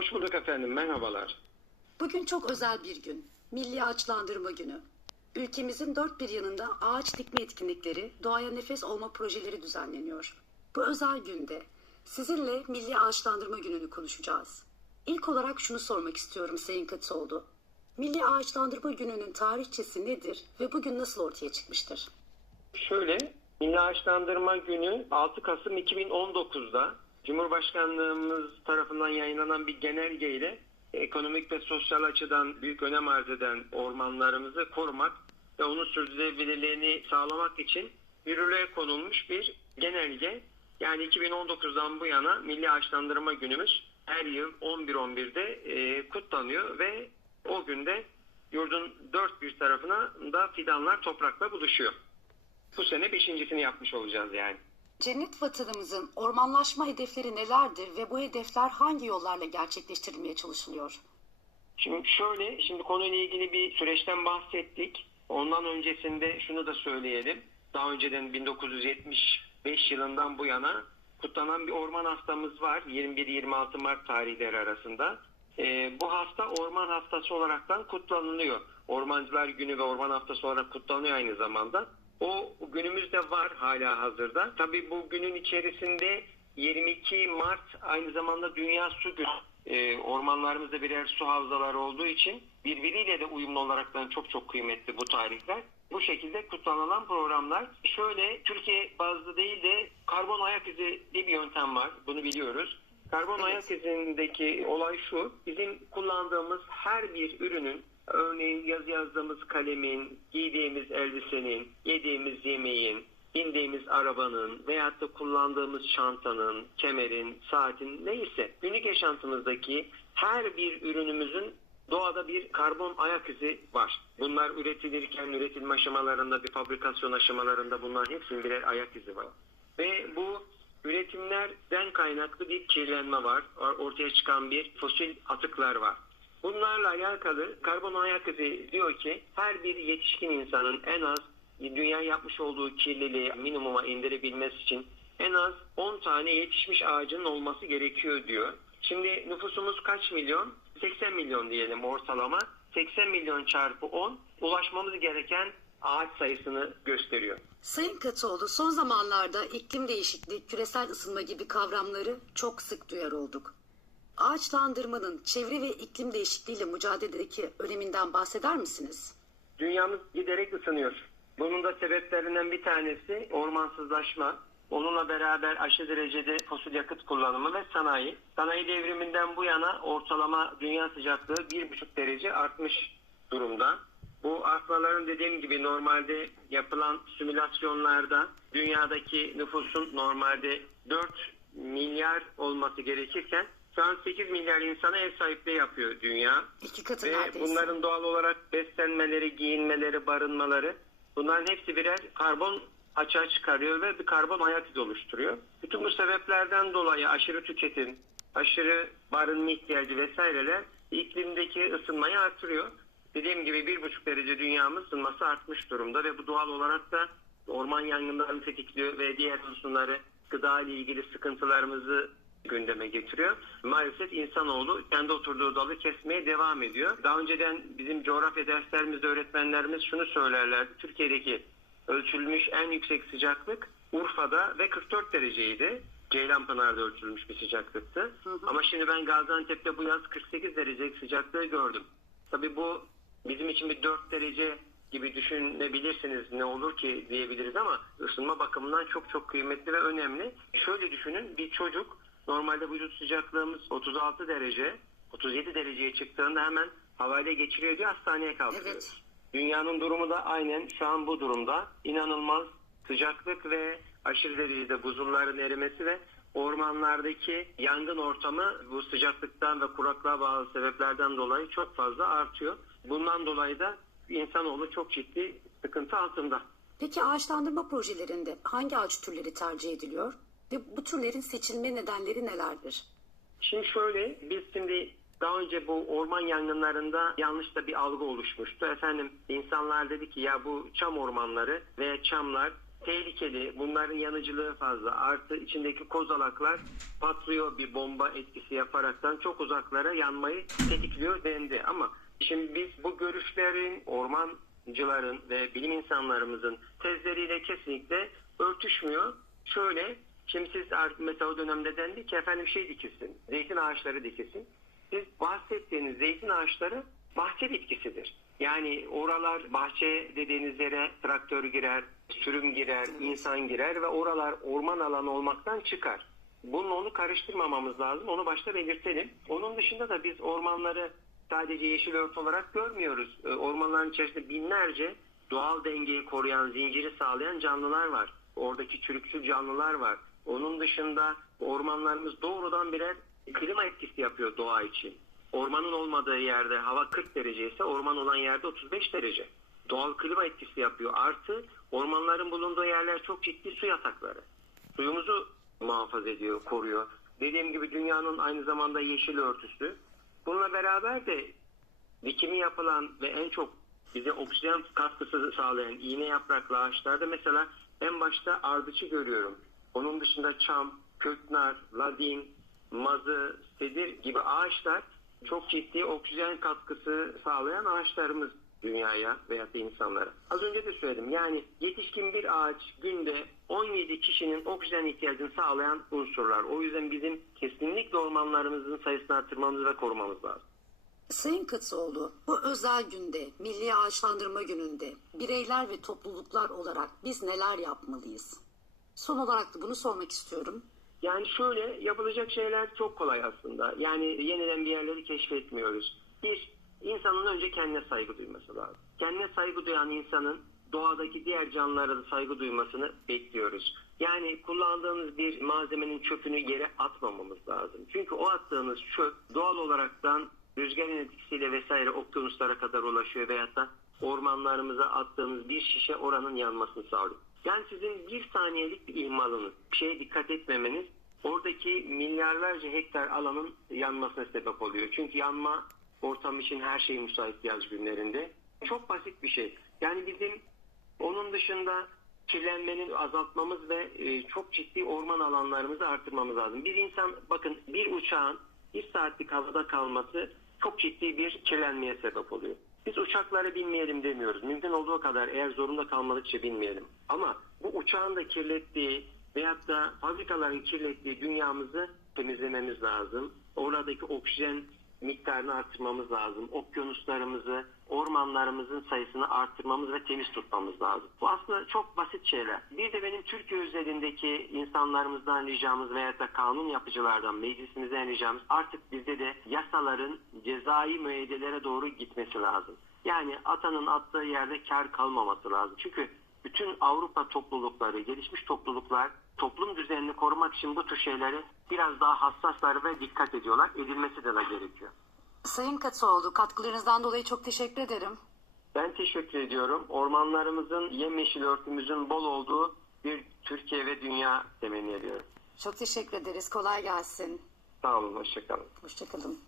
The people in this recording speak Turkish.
Hoş bulduk efendim, merhabalar. Bugün çok özel bir gün. Milli Ağaçlandırma Günü. Ülkemizin dört bir yanında ağaç dikme etkinlikleri, doğaya nefes olma projeleri düzenleniyor. Bu özel günde sizinle Milli Ağaçlandırma Günü'nü konuşacağız. İlk olarak şunu sormak istiyorum Sayın Katıoğlu. Milli Ağaçlandırma Günü'nün tarihçesi nedir ve bugün nasıl ortaya çıkmıştır? Şöyle, Milli Ağaçlandırma Günü 6 Kasım 2019'da Cumhurbaşkanlığımız tarafından yayınlanan bir genelgeyle ekonomik ve sosyal açıdan büyük önem arz eden ormanlarımızı korumak ve onun sürdürülebilirliğini sağlamak için yürürlüğe konulmuş bir genelge. Yani 2019'dan bu yana Milli Ağaçlandırma Günümüz her yıl 11-11'de e, kutlanıyor ve o günde yurdun dört bir tarafına da fidanlar toprakla buluşuyor. Bu sene beşincisini yapmış olacağız yani. Cennet vatanımızın ormanlaşma hedefleri nelerdir ve bu hedefler hangi yollarla gerçekleştirilmeye çalışılıyor? Şimdi şöyle, şimdi konuyla ilgili bir süreçten bahsettik. Ondan öncesinde şunu da söyleyelim. Daha önceden 1975 yılından bu yana kutlanan bir orman haftamız var. 21-26 Mart tarihleri arasında. Ee, bu hafta orman haftası olaraktan kutlanılıyor. Ormancılar Günü ve Orman Haftası olarak kutlanıyor aynı zamanda. O günümüzde var hala hazırda. Tabii bu günün içerisinde 22 Mart aynı zamanda Dünya Su Günü. Ee, ormanlarımızda birer su havzaları olduğu için birbiriyle de uyumlu olaraktan çok çok kıymetli bu tarihler. Bu şekilde kutlanılan programlar. Şöyle Türkiye bazlı değil de karbon ayak izi diye bir yöntem var. Bunu biliyoruz. Karbon Evet. ayak izindeki olay şu. Bizim kullandığımız her bir ürünün örneğin yazı yazdığımız kalemin, giydiğimiz elbisenin, yediğimiz yemeğin, bindiğimiz arabanın veyahut da kullandığımız çantanın, kemerin, saatin neyse günlük yaşantımızdaki her bir ürünümüzün doğada bir karbon ayak izi var. Bunlar üretilirken üretilme aşamalarında, bir fabrikasyon aşamalarında bunların hepsinin birer ayak izi var. Ve bu üretimlerden kaynaklı bir kirlenme var. Ortaya çıkan bir fosil atıklar var. Bunlarla alakalı karbon ayak izi diyor ki her bir yetişkin insanın en az dünya yapmış olduğu kirliliği minimuma indirebilmesi için en az 10 tane yetişmiş ağacın olması gerekiyor diyor. Şimdi nüfusumuz kaç milyon? 80 milyon diyelim ortalama. 80 milyon çarpı 10 ulaşmamız gereken ağaç sayısını gösteriyor. Sayın Katıoğlu son zamanlarda iklim değişikliği, küresel ısınma gibi kavramları çok sık duyar olduk. Ağaçlandırmanın çevre ve iklim değişikliğiyle mücadeledeki öneminden bahseder misiniz? Dünyamız giderek ısınıyor. Bunun da sebeplerinden bir tanesi ormansızlaşma. Onunla beraber aşırı derecede fosil yakıt kullanımı ve sanayi. Sanayi devriminden bu yana ortalama dünya sıcaklığı 1,5 derece artmış durumda. Bu artmaların dediğim gibi normalde yapılan simülasyonlarda dünyadaki nüfusun normalde 4 milyar olması gerekirken şu an 8 milyar insana ev sahipliği yapıyor dünya. İki katı Ve neredeyse. bunların doğal olarak beslenmeleri, giyinmeleri, barınmaları bunların hepsi birer karbon açığa çıkarıyor ve bir karbon ayak izi oluşturuyor. Bütün bu sebeplerden dolayı aşırı tüketim, aşırı barınma ihtiyacı vesaireler iklimdeki ısınmayı artırıyor. Dediğim gibi bir buçuk derece dünyamız ısınması artmış durumda ve bu doğal olarak da orman yangınlarını tetikliyor ve diğer unsurları gıda ile ilgili sıkıntılarımızı gündeme getiriyor. Maalesef insanoğlu kendi oturduğu dalı kesmeye devam ediyor. Daha önceden bizim coğrafya derslerimizde öğretmenlerimiz şunu söylerlerdi. Türkiye'deki ölçülmüş en yüksek sıcaklık Urfa'da ve 44 dereceydi. Ceylanpınar'da ölçülmüş bir sıcaklıktı. Ama şimdi ben Gaziantep'te bu yaz 48 derecelik sıcaklığı gördüm. Tabii bu bizim için bir 4 derece gibi düşünebilirsiniz ne olur ki diyebiliriz ama ısınma bakımından çok çok kıymetli ve önemli. Şöyle düşünün bir çocuk normalde vücut sıcaklığımız 36 derece 37 dereceye çıktığında hemen havayla geçiriyor diye hastaneye kaldırıyoruz. Evet. Dünyanın durumu da aynen şu an bu durumda. İnanılmaz sıcaklık ve aşırı derecede buzulların erimesi ve ormanlardaki yangın ortamı bu sıcaklıktan ve kuraklığa bağlı sebeplerden dolayı çok fazla artıyor. Bundan dolayı da insanoğlu çok ciddi sıkıntı altında. Peki ağaçlandırma projelerinde hangi ağaç türleri tercih ediliyor ve bu türlerin seçilme nedenleri nelerdir? Şimdi şöyle biz şimdi daha önce bu orman yangınlarında yanlış da bir algı oluşmuştu. Efendim insanlar dedi ki ya bu çam ormanları ve çamlar tehlikeli. Bunların yanıcılığı fazla. Artı içindeki kozalaklar patlıyor bir bomba etkisi yaparaktan çok uzaklara yanmayı tetikliyor dendi. Ama şimdi biz bu görüşlerin ormancıların ve bilim insanlarımızın tezleriyle kesinlikle örtüşmüyor. Şöyle şimdi siz mesela o dönemde dendi ki efendim şey dikilsin. Zeytin ağaçları dikilsin. Siz bahsettiğiniz zeytin ağaçları bahçe bitkisidir. Yani oralar bahçe dediğiniz yere traktör girer, sürüm girer, insan girer ve oralar orman alanı olmaktan çıkar. Bunun onu karıştırmamamız lazım. Onu başta belirtelim. Onun dışında da biz ormanları sadece yeşil örtü olarak görmüyoruz. Ee, Ormanların içerisinde binlerce doğal dengeyi koruyan, zinciri sağlayan canlılar var. Oradaki çürükçül canlılar var. Onun dışında ormanlarımız doğrudan birer klima etkisi yapıyor doğa için. Ormanın olmadığı yerde hava 40 derece ise orman olan yerde 35 derece. Doğal klima etkisi yapıyor. Artı ormanların bulunduğu yerler çok ciddi su yatakları. Suyumuzu muhafaza ediyor, koruyor. Dediğim gibi dünyanın aynı zamanda yeşil örtüsü. Bununla beraber de dikimi yapılan ve en çok bize oksijen katkısı sağlayan iğne yapraklı ağaçlarda mesela en başta ardıçı görüyorum. Onun dışında çam, köknar, ladin, mazı, sedir gibi ağaçlar çok ciddi oksijen katkısı sağlayan ağaçlarımız dünyaya veya da insanlara. Az önce de söyledim yani yetişkin bir ağaç günde 17 kişinin oksijen ihtiyacını sağlayan unsurlar. O yüzden bizim kesinlikle ormanlarımızın sayısını artırmamız ve korumamız lazım. Sayın Katıoğlu, bu özel günde, Milli Ağaçlandırma Günü'nde bireyler ve topluluklar olarak biz neler yapmalıyız? Son olarak da bunu sormak istiyorum. Yani şöyle yapılacak şeyler çok kolay aslında. Yani yeniden bir yerleri keşfetmiyoruz. Bir, insanın önce kendine saygı duyması lazım. Kendine saygı duyan insanın doğadaki diğer canlılara da saygı duymasını bekliyoruz. Yani kullandığımız bir malzemenin çöpünü yere atmamamız lazım. Çünkü o attığınız çöp doğal olaraktan rüzgarın etkisiyle vesaire okyanuslara kadar ulaşıyor veyahut da ormanlarımıza attığımız bir şişe oranın yanmasını sağlıyor. Yani sizin bir saniyelik bir ihmalınız, bir şeye dikkat etmemeniz oradaki milyarlarca hektar alanın yanmasına sebep oluyor. Çünkü yanma ortam için her şey müsait yaz günlerinde. Çok basit bir şey. Yani bizim onun dışında kirlenmenin azaltmamız ve e, çok ciddi orman alanlarımızı artırmamız lazım. Bir insan bakın bir uçağın bir saatlik havada kalması çok ciddi bir kirlenmeye sebep oluyor. Biz uçaklara binmeyelim demiyoruz. Mümkün olduğu kadar eğer zorunda kalmadıkça binmeyelim. Ama bu uçağın da kirlettiği veyahut da fabrikaların kirlettiği dünyamızı temizlememiz lazım. Oradaki oksijen miktarını artırmamız lazım. Okyanuslarımızı, ormanlarımızın sayısını artırmamız ve temiz tutmamız lazım. Bu aslında çok basit şeyler. Bir de benim Türkiye özelindeki insanlarımızdan ricamız veyahut da kanun yapıcılardan, meclisimizden ricamız artık bizde de yasaların cezai müeyyidelere doğru gitmesi lazım. Yani atanın attığı yerde kar kalmaması lazım. Çünkü bütün Avrupa toplulukları, gelişmiş topluluklar toplum düzenini korumak için bu tür şeyleri biraz daha hassaslar ve dikkat ediyorlar. Edilmesi de gerekiyor. Sayın Katıoğlu, katkılarınızdan dolayı çok teşekkür ederim. Ben teşekkür ediyorum. Ormanlarımızın, yemyeşil örtümüzün bol olduğu bir Türkiye ve dünya temenni ediyorum. Çok teşekkür ederiz. Kolay gelsin. Sağ olun, hoşçakalın. Hoşçakalın.